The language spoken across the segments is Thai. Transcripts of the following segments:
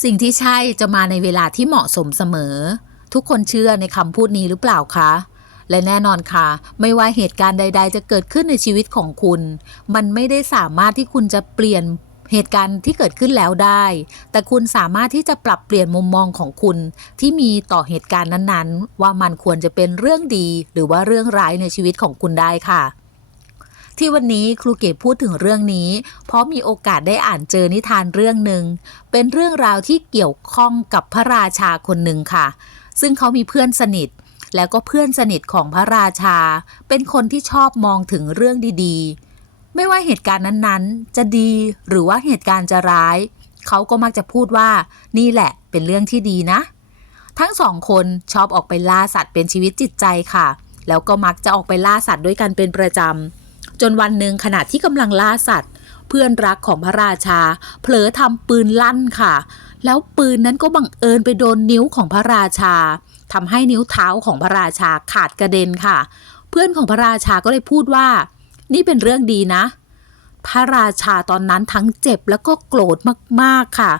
สิ่งที่ใช่จะมาในเวลาที่เหมาะสมเสมอ ทุกคนเชื่อในคำพูดนี้หรือเปล่าคะ และแน่นอนค่ะ ไม่ว่าเหตุการณ์ใด ๆ จะเกิดขึ้นในชีวิตของคุณ มันไม่ได้สามารถที่คุณจะเปลี่ยนเหตุการณ์ที่เกิดขึ้นแล้วได้ แต่คุณสามารถที่จะปรับเปลี่ยนมุมมองของคุณที่มีต่อเหตุการณ์นั้นๆ ว่ามันควรจะเป็นเรื่องดี หรือว่าเรื่องร้ายในชีวิตของคุณได้ค่ะ ที่วันนี้ครูเก๋พูดถึงเรื่องนี้ เพราะมีโอกาสได้อ่านเจอนิทานเรื่องหนึ่งเป็นเรื่องราวที่เกี่ยวข้องกับพระราชาคนหนึ่งค่ะ ซึ่งเขามีเพื่อนสนิท แล้วก็เพื่อนสนิทของพระราชา เป็นคนที่ชอบมองถึงเรื่องดีๆ ไม่ว่าเหตุการณ์นั้นๆ จะดีหรือว่าเหตุการณ์จะร้าย เขาก็มักจะพูดว่า นี่แหละเป็นเรื่องที่ดีนะ ทั้งสองคนชอบออกไปล่าสัตว์เป็นชีวิตจิตใจค่ะ แล้วก็มักจะออกไปล่าสัตว์ด้วยกันเป็นประจำ จนวันหนึ่งขณะที่กำลังล่าสัตว์ เพื่อนรักของพระราชา เผลอทำปืนลั่นค่ะ แล้วปืนนั้นก็บังเอิญไปโดนนิ้วของพระราชาทำให้นิ้วเท้าของพระราชาขาดกระเด็นค่ะ เพื่อนของพระราชาก็เลยพูดว่า นี่เป็นเรื่องดีนะ พระราชาตอนนั้นทั้งเจ็บแล้วก็โกรธมากๆค่ะ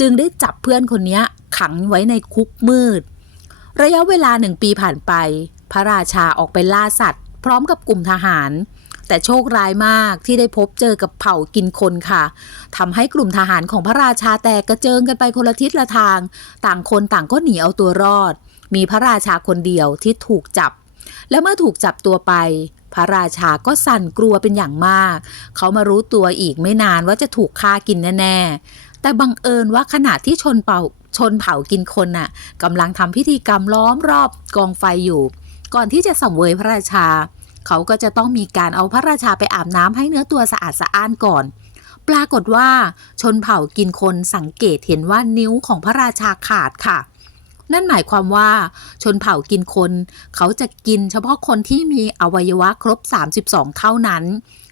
จึงได้จับเพื่อนคนนี้ขังไว้ในคุกมืด ระยะเวลาหนึ่งปีผ่านไป พระราชาออกไปล่าสัตว์ พร้อมกับกลุ่มทหาร แต่โชคร้ายมากที่ได้พบเจอกับเผ่ากินคนค่ะทำให้กลุ่มทหารของพระราชาแตกกระเจิงกันไปคนละทิศละทาง ต่างคนต่างก็หนีเอาตัวรอด มีพระราชาคนเดียวที่ถูกจับ และเมื่อถูกจับตัวไป พระราชาก็สั่นกลัวเป็นอย่างมาก เขามารู้ตัวอีกไม่นานว่าจะถูกฆ่ากินแน่ๆ แต่บังเอิญว่าขณะที่ชนเป่าชนเผากินคนน่ะกำลังทำพิธีกรรมล้อมรอบกองไฟอยู่ ก่อนที่จะสังเวยพระราชา เขาก็จะต้องมีการเอาพระราชาไปอาบน้ำให้เนื้อตัวสะอาดสะอ้านก่อน ปรากฏว่าชนเผ่ากินคนสังเกตเห็นว่านิ้วของพระราชาขาดค่ะ นั่นหมายความว่าชนเผ่ากินคน เขาจะกินเฉพาะคนที่มีอวัยวะครบ 32 เท่านั้น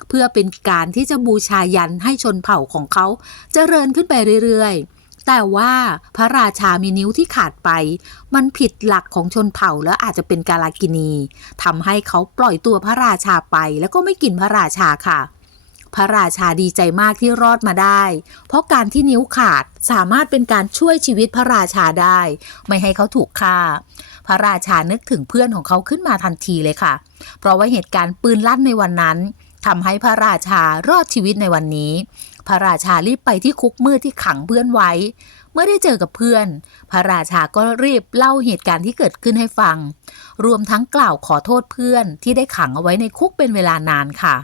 เพื่อเป็นการที่จะบูชายันให้ชนเผ่าของเขาเจริญขึ้นไปเรื่อยๆ แต่ว่าพระราชามีนิ้วที่ขาดไป มันผิดหลักของชนเผ่าแล้วอาจจะเป็นกาลากินีทำให้เขาปล่อยตัวพระราชาไปแล้วก็ไม่กินพระราชาค่ะ พระราชาดีใจมากที่รอดมาได้ เพราะการที่นิ้วขาดสามารถเป็นการช่วยชีวิตพระราชาได้ ไม่ให้เขาถูกฆ่า พระราชานึกถึงเพื่อนของเขาขึ้นมาทันทีเลยค่ะ เพราะว่าเหตุการณ์ปืนลั่นในวันนั้นทำให้พระราชารอดชีวิตในวันนี้ พระราชารีบไปที่คุกมืดที่ขังเพื่อนไว้ เมื่อได้เจอกับเพื่อน พระราชาก็รีบเล่าเหตุการณ์ที่เกิดขึ้นให้ฟัง รวมทั้งกล่าวขอโทษเพื่อนที่ได้ขังเอาไว้ในคุกเป็นเวลานานค่ะ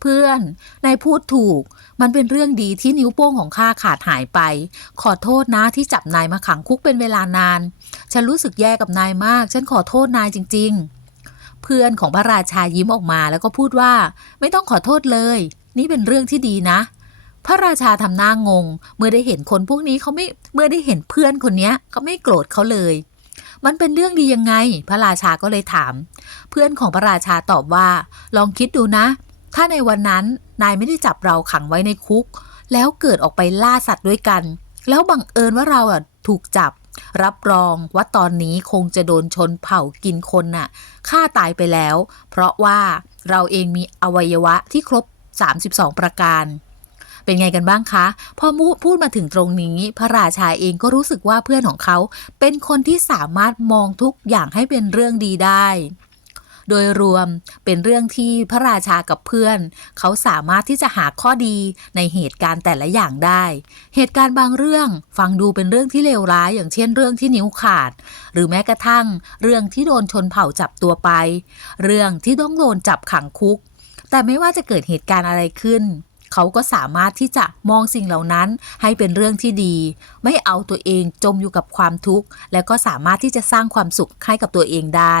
เพื่อนนายพูดถูก มันเป็นเรื่องดีที่นิ้วโป้งของข้าขาดหายไป ขอโทษนะที่จับนายมาขังคุกเป็นเวลานาน ฉันรู้สึกแย่กับนายมาก ฉันขอโทษนายจริง ๆเพื่อนของพระราชายิ้มออกมาแล้วก็พูดว่า ไม่ต้องขอโทษเลย นี่เป็นเรื่องที่ดีนะ พระราชาทำหน้างง เมื่อได้เห็นคนพวกนี้เขาไม่เมื่อได้เห็นเพื่อนคนนี้เขาไม่โกรธเขาเลย มันเป็นเรื่องดียังไง พระราชาก็เลยถาม เพื่อนของพระราชาตอบว่า ลองคิดดูนะ ถ้าในวันนั้นนายไม่ได้จับเราขังไว้ในคุก แล้วเกิดออกไปล่าสัตว์ด้วยกัน แล้วบังเอิญว่าเราอะถูกจับ รับรองว่าตอนนี้คงจะโดนชนเผ่ากินคนน่ะฆ่าตายไปแล้ว เพราะว่าเราเองมีอวัยวะที่ครบ 32 ประการ เป็นไงกันบ้างคะ พอมูพูดมาถึงตรงนี้ พระราชาเองก็รู้สึกว่าเพื่อนของเขา เป็นคนที่สามารถมองทุกอย่างให้เป็นเรื่องดีได้ โดยรวมเป็นเรื่องที่พระราชากับเพื่อน เขาสามารถที่จะหาข้อดีในเหตุการณ์แต่ละอย่างได้ เหตุการณ์บางเรื่องฟังดูเป็นเรื่องที่เลวร้ายอย่างเช่นเรื่องที่นิ้วขาด หรือแม้กระทั่ง เรื่องที่โดนชนเผ่าจับตัวไป เรื่องที่ต้องโดนจับขังคุก แต่ไม่ว่าจะเกิดเหตุการณ์อะไรขึ้น เขาก็สามารถที่จะมองสิ่งเหล่านั้นให้เป็นเรื่องที่ดี ไม่เอาตัวเองจมอยู่กับความทุกข์ และก็สามารถที่จะสร้างความสุขให้กับตัวเองได้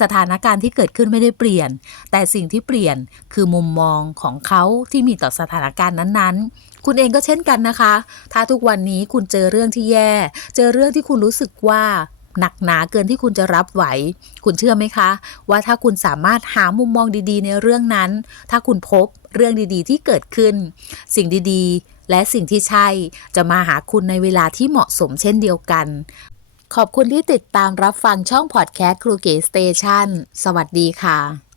สถานการณ์ที่เกิดขึ้นไม่ได้เปลี่ยน แต่สิ่งที่เปลี่ยนคือมุมมองของเขาที่มีต่อสถานการณ์นั้นๆ คุณเองก็เช่นกันนะคะ ถ้าทุกวันนี้คุณเจอเรื่องที่แย่ เจอเรื่องที่คุณรู้สึกว่า หนักหนาเกินที่คุณจะรับไหว คุณเชื่อไหมคะ ว่าถ้าคุณสามารถหามุมมองดีๆ ในเรื่องนั้น ถ้าคุณพบเรื่องดีๆ ที่เกิดขึ้น สิ่งดีๆ และสิ่งที่ใช่จะมาหาคุณในเวลาที่เหมาะสมเช่นเดียวกัน ขอบคุณที่ติดตามรับฟังช่องพอดแคสต์ครูเก๋สเตชันสวัสดีค่ะ